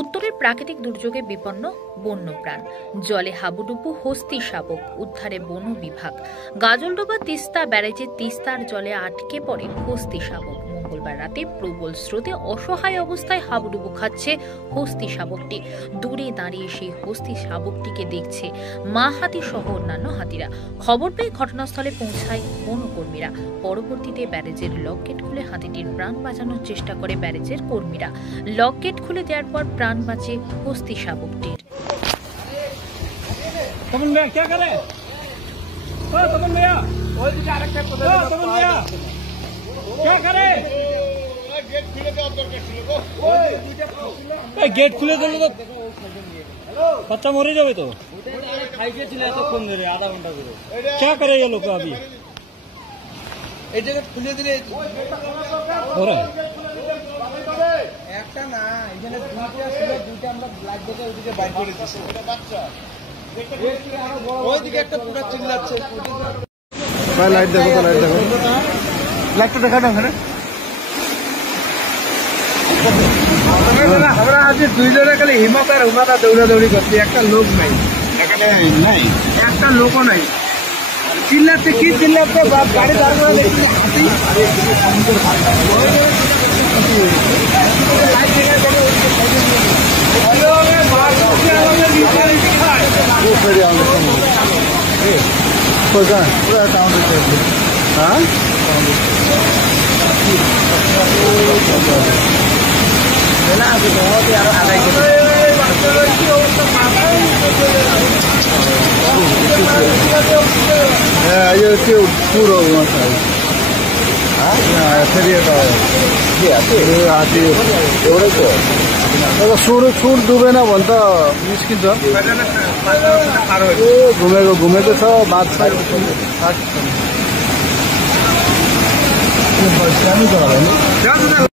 উত্তরের প্রাকৃতিক দুর্যোগে বিপন্ন বন্যপ্রাণ, জলে হাবুডুবু হস্তি শাবক, উদ্ধারে বন বিভাগ। গাজলডোবা তিস্তা ব্যারেজে তিস্তার জলে আটকে পড়ে হস্তি শাবক। মঙ্গলবার রাতে প্রবল স্রোতে অসহায় অবস্থায় হাবুডুবু খাচ্ছে হস্তি শাবকটি। দূরে দাঁড়িয়ে সেই হস্তি শাবকটিকে দেখছে মা হাতি সহ অন্যান্য হাতিরা। খবর পেয়ে ঘটনাস্থলে পৌঁছায় বনকর্মীরা। পরবর্তীতে ব্যারেজের লক গেট খুলে হাতিটির প্রাণ বাঁচানোর চেষ্টা করে ব্যারেজের কর্মীরা। লক গেট খুলে দেওয়ার পর প্রাণ বাঁচে হস্তি শাবকটির। गेट खुले दिल तो बच्चा मरे जाए तो आधा घंटा क्या करे ये लोग अभी खुले दिले हो रहा लाइट देखो तो लाइट देखो लाइट तो देखा ना আমরা আজ দুইজনে খালি হিমত আর হুমাতা দৌড়াদৌড়ি করছি, একটা লোক নাই, একটা লোকও নাই। চিল্লাচ্ছে কি চিল্লাচ্ছে, গাড়ি দাঁড় করে দেখছি ये पूरा हुआ था सुर डुबे ना भन्छ निस्किन्छ। घुमेको छ बात